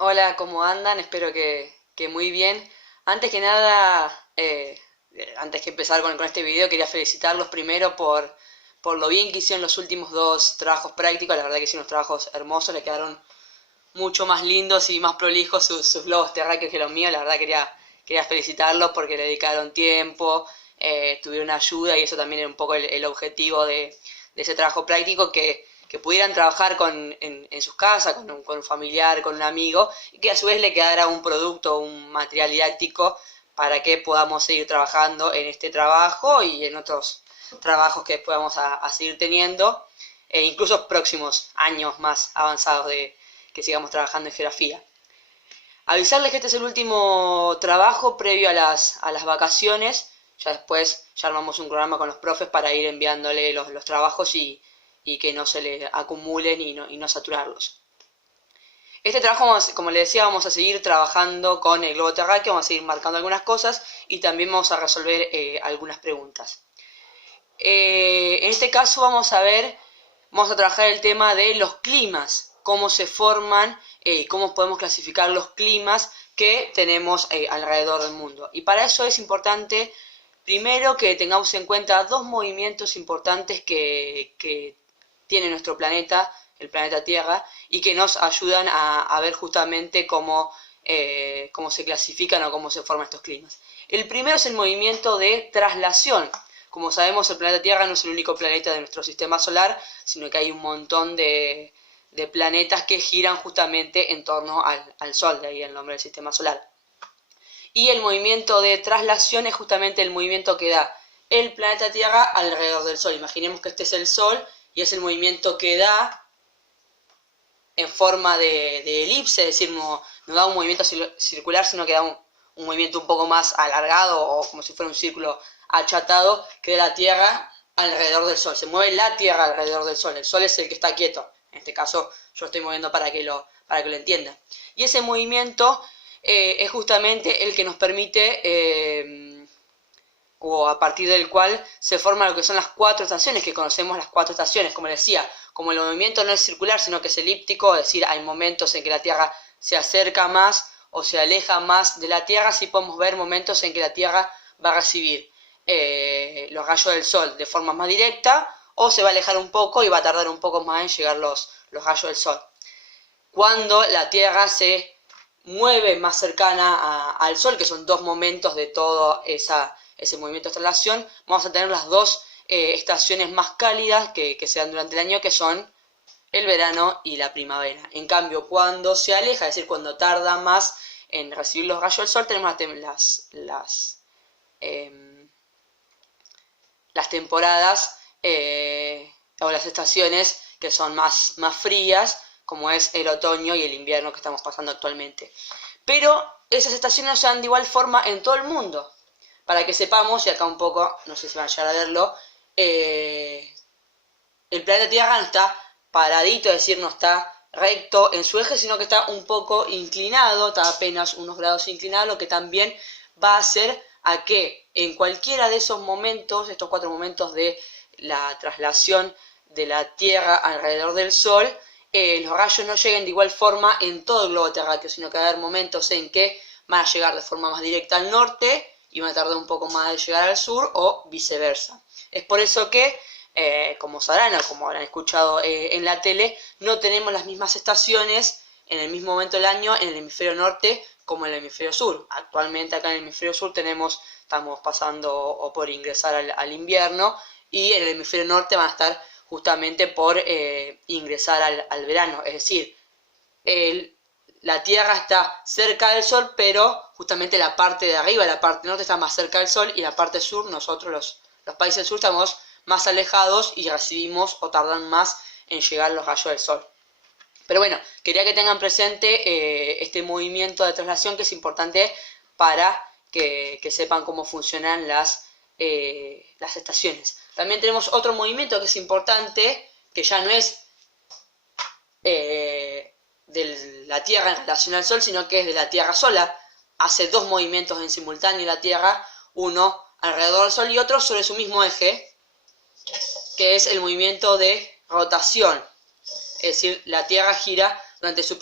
Hola, ¿cómo andan? Espero que muy bien. Antes que nada, antes que empezar con este video, quería felicitarlos primero por lo bien que hicieron los últimos dos trabajos prácticos. La verdad que hicieron unos trabajos hermosos, le quedaron mucho más lindos y más prolijos sus globos terráqueos que los míos. La verdad quería felicitarlos porque le dedicaron tiempo, tuvieron ayuda y eso también era un poco el objetivo de ese trabajo práctico, que pudieran trabajar en sus casas, con un familiar, con un amigo, y que a su vez le quedara un producto, un material didáctico para que podamos seguir trabajando en este trabajo y en otros trabajos que después vamos a seguir teniendo, e incluso próximos años más avanzados de que sigamos trabajando en geografía. Avisarles que este es el último trabajo previo a las vacaciones. Ya después ya armamos un programa con los profes para ir enviándole los trabajos y que no se le acumulen y no saturarlos. Este trabajo, como les decía, vamos a seguir trabajando con el globo terráqueo, vamos a seguir marcando algunas cosas y también vamos a resolver algunas preguntas. En este caso vamos a trabajar el tema de los climas, cómo se forman y cómo podemos clasificar los climas que tenemos alrededor del mundo. Y para eso es importante, primero, que tengamos en cuenta dos movimientos importantes que tiene nuestro planeta, el planeta Tierra, y que nos ayudan a ver justamente cómo se clasifican o cómo se forman estos climas. El primero es el movimiento de traslación. Como sabemos, el planeta Tierra no es el único planeta de nuestro sistema solar, sino que hay un montón de planetas que giran justamente en torno al Sol, de ahí el nombre del sistema solar. Y el movimiento de traslación es justamente el movimiento que da el planeta Tierra alrededor del Sol. Imaginemos que este es el Sol y es el movimiento que da en forma de elipse, es decir, no da un movimiento circular, sino que da un movimiento un poco más alargado o como si fuera un círculo achatado que da la Tierra alrededor del Sol. Se mueve la Tierra alrededor del Sol. El Sol es el que está quieto. En este caso yo estoy moviendo para que lo entiendan. Y ese movimiento es justamente el que nos permite, o a partir del cual se forman lo que son las cuatro estaciones, que conocemos las cuatro estaciones. Como les decía, como el movimiento no es circular, sino que es elíptico, es decir, hay momentos en que la Tierra se acerca más o se aleja más de la Tierra, sí podemos ver momentos en que la Tierra va a recibir los rayos del Sol de forma más directa, o se va a alejar un poco y va a tardar un poco más en llegar los rayos del Sol. Cuando la Tierra se mueve más cercana al Sol, que son dos momentos de todo ese movimiento de traslación, vamos a tener las dos estaciones más cálidas que se dan durante el año, que son el verano y la primavera. En cambio, cuando se aleja, es decir, cuando tarda más en recibir los rayos del Sol, tenemos las temporadas o las estaciones que son más frías, como es el otoño y el invierno que estamos pasando actualmente. Pero esas estaciones no se dan de igual forma en todo el mundo. Para que sepamos, y acá un poco, no sé si van a llegar a verlo, el planeta Tierra no está paradito, es decir, no está recto en su eje, sino que está un poco inclinado, está apenas unos grados inclinado, lo que también va a hacer a que en cualquiera de esos momentos, estos cuatro momentos de la traslación de la Tierra alrededor del Sol, los rayos no lleguen de igual forma en todo el globo terráqueo, sino que va a haber momentos en que van a llegar de forma más directa al norte y van a tardar un poco más de llegar al sur o viceversa. Es por eso que, como sabrán o como habrán escuchado en la tele, no tenemos las mismas estaciones en el mismo momento del año en el hemisferio norte como en el hemisferio sur. Actualmente acá en el hemisferio sur estamos pasando o por ingresar al invierno, y en el hemisferio norte van a estar justamente por ingresar al verano. Es decir, la Tierra está cerca del Sol, pero justamente la parte de arriba, la parte norte, está más cerca del Sol, y la parte sur, nosotros los países del sur estamos más alejados y recibimos o tardan más en llegar los rayos del Sol. Pero bueno, quería que tengan presente este movimiento de traslación, que es importante para que sepan cómo funcionan las estaciones. También tenemos otro movimiento que es importante, que ya no es de la Tierra en relación al Sol, sino que es de la Tierra sola. Hace dos movimientos en simultáneo la Tierra, uno alrededor del Sol y otro sobre su mismo eje, que es el movimiento de rotación. Es decir, la Tierra gira sobre su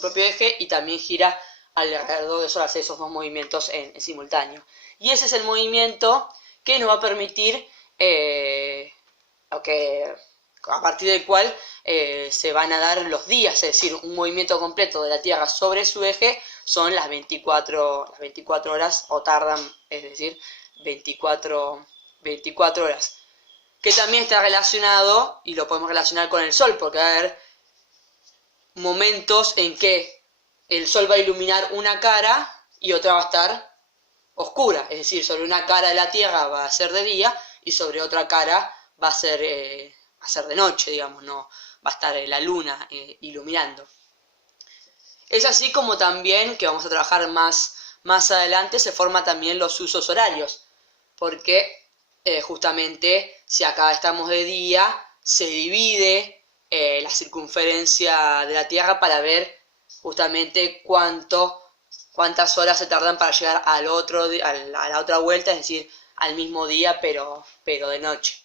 propio eje y también gira alrededor del Sol, hace esos dos movimientos en simultáneo. Y ese es el movimiento que nos va a permitir, a partir del cual se van a dar los días, es decir, un movimiento completo de la Tierra sobre su eje son las 24 horas, o tardan, es decir, 24 horas. Que también está relacionado, y lo podemos relacionar con el Sol, porque va a haber momentos en que el Sol va a iluminar una cara y otra va a estar oscura, es decir, sobre una cara de la Tierra va a ser de día y sobre otra cara va a ser de noche, digamos, no va a estar la luna iluminando. Es así como también, que vamos a trabajar más adelante, se forman también los usos horarios, porque justamente si acá estamos de día, se divide la circunferencia de la Tierra para ver justamente cuántas horas se tardan para llegar a la otra vuelta, es decir, al mismo día, pero de noche.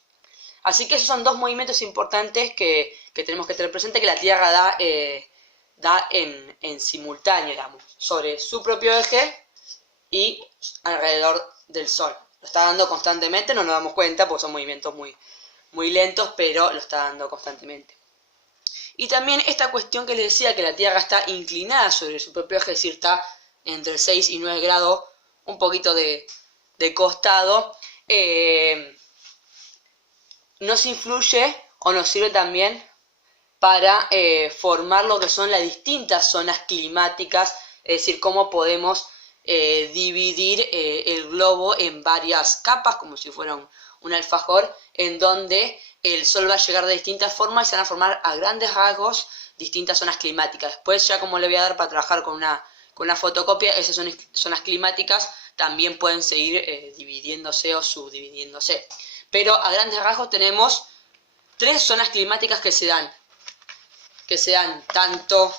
Así que esos son dos movimientos importantes que tenemos que tener presente, que la Tierra da en simultáneo, digamos, sobre su propio eje y alrededor del Sol. Lo está dando constantemente, no nos damos cuenta porque son movimientos muy lentos, pero lo está dando constantemente. Y también esta cuestión que les decía, que la Tierra está inclinada sobre su propio eje, es decir, está entre 6 y 9 grados, un poquito de costado, nos influye o nos sirve también para formar lo que son las distintas zonas climáticas, es decir, cómo podemos dividir el globo en varias capas, como si fuera un alfajor, en donde el Sol va a llegar de distintas formas y se van a formar a grandes rasgos distintas zonas climáticas. Después, ya como le voy a dar para trabajar con una fotocopia, esas zonas climáticas también pueden seguir dividiéndose o subdividiéndose. Pero a grandes rasgos tenemos tres zonas climáticas que se dan tanto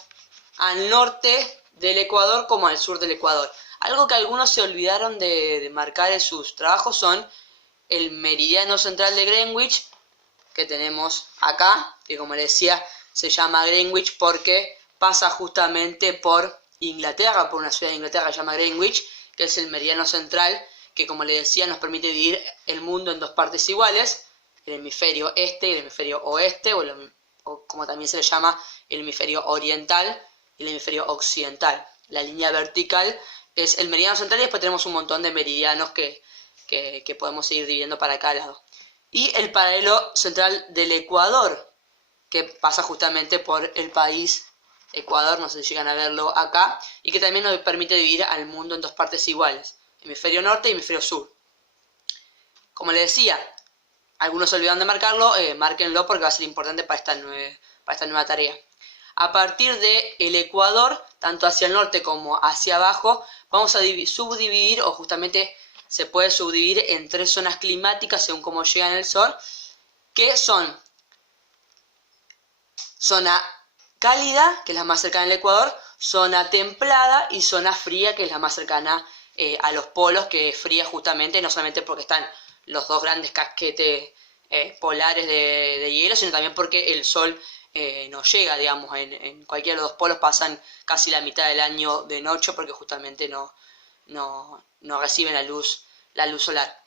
al norte del Ecuador como al sur del Ecuador. Algo que algunos se olvidaron de marcar en sus trabajos son el meridiano central de Greenwich, que tenemos acá, que como les decía se llama Greenwich porque pasa justamente por Inglaterra, por una ciudad de Inglaterra que se llama Greenwich, que es el meridiano central, que como les decía nos permite dividir el mundo en dos partes iguales, el hemisferio este y el hemisferio oeste, o como también se le llama el hemisferio oriental y el hemisferio occidental. La línea vertical es el meridiano central y después tenemos un montón de meridianos que podemos seguir dividiendo para cada lado. Y el paralelo central del Ecuador, que pasa justamente por el país Ecuador, no sé si llegan a verlo acá, y que también nos permite dividir al mundo en dos partes iguales, hemisferio norte y hemisferio sur. Como les decía, algunos se olvidaron de marcarlo, márquenlo porque va a ser importante para esta nueva tarea. A partir del Ecuador, tanto hacia el norte como hacia abajo, vamos a subdividir, o justamente se puede subdividir en tres zonas climáticas según cómo llega en el Sol, que son zona cálida, que es la más cercana al Ecuador, zona templada y zona fría, que es la más cercana a los polos, que es fría justamente, no solamente porque están los dos grandes casquetes polares de hielo, sino también porque el Sol no llega, digamos, en cualquiera de los dos polos pasan casi la mitad del año de noche porque justamente no reciben la luz solar.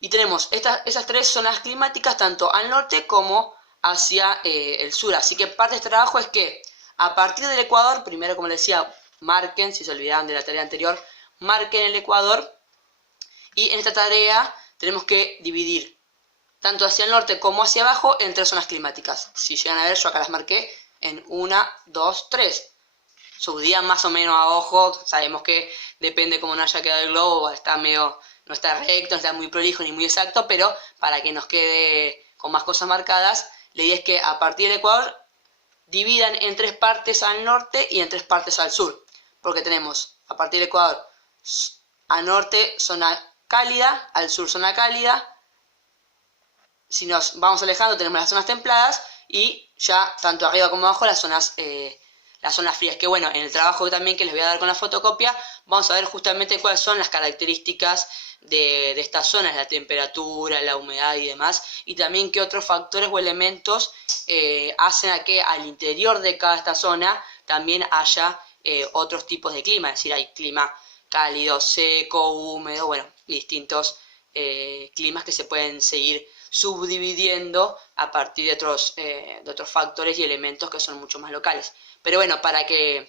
Y tenemos esas tres zonas climáticas tanto al norte como hacia el sur. Así que parte de este trabajo es que a partir del Ecuador, primero como les decía, marquen, si se olvidaban de la tarea anterior, marquen el Ecuador, y en esta tarea tenemos que dividir tanto hacia el norte como hacia abajo en tres zonas climáticas. Si llegan a ver, yo acá las marqué en 1, 2, 3. Subdían más o menos a ojo, sabemos que depende cómo nos haya quedado el globo, no está recto, no está muy prolijo ni muy exacto, pero para que nos quede con más cosas marcadas, la idea es que a partir del Ecuador dividan en tres partes al norte y en tres partes al sur, porque tenemos a partir del Ecuador al norte zona cálida, al sur zona cálida. Si nos vamos alejando tenemos las zonas templadas y ya tanto arriba como abajo las zonas las zonas frías, que bueno, en el trabajo también que les voy a dar con la fotocopia, vamos a ver justamente cuáles son las características de estas zonas, la temperatura, la humedad y demás, y también qué otros factores o elementos hacen a que al interior de cada esta zona también haya otros tipos de clima, es decir, hay clima cálido, seco, húmedo, bueno, distintos climas que se pueden seguir subdividiendo a partir de otros factores y elementos que son mucho más locales. Pero bueno, para que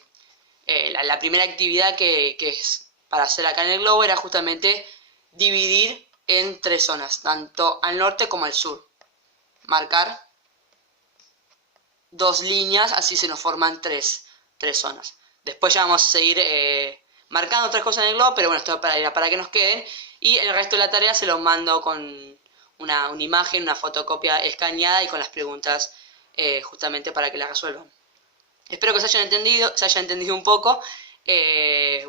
la primera actividad que es para hacer acá en el globo era justamente dividir en 3 zonas, tanto al norte como al sur. Marcar 2 líneas, así se nos forman 3 zonas. Después ya vamos a seguir marcando otras cosas en el globo, pero bueno, esto para que nos queden. Y el resto de la tarea se los mando con una imagen, una fotocopia escaneada y con las preguntas justamente para que las resuelvan. Espero que se haya entendido un poco.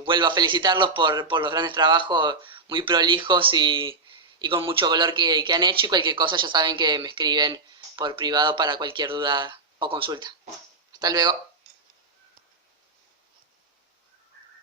Vuelvo a felicitarlos por los grandes trabajos muy prolijos y con mucho color que han hecho, y cualquier cosa ya saben que me escriben por privado para cualquier duda o consulta. Hasta luego.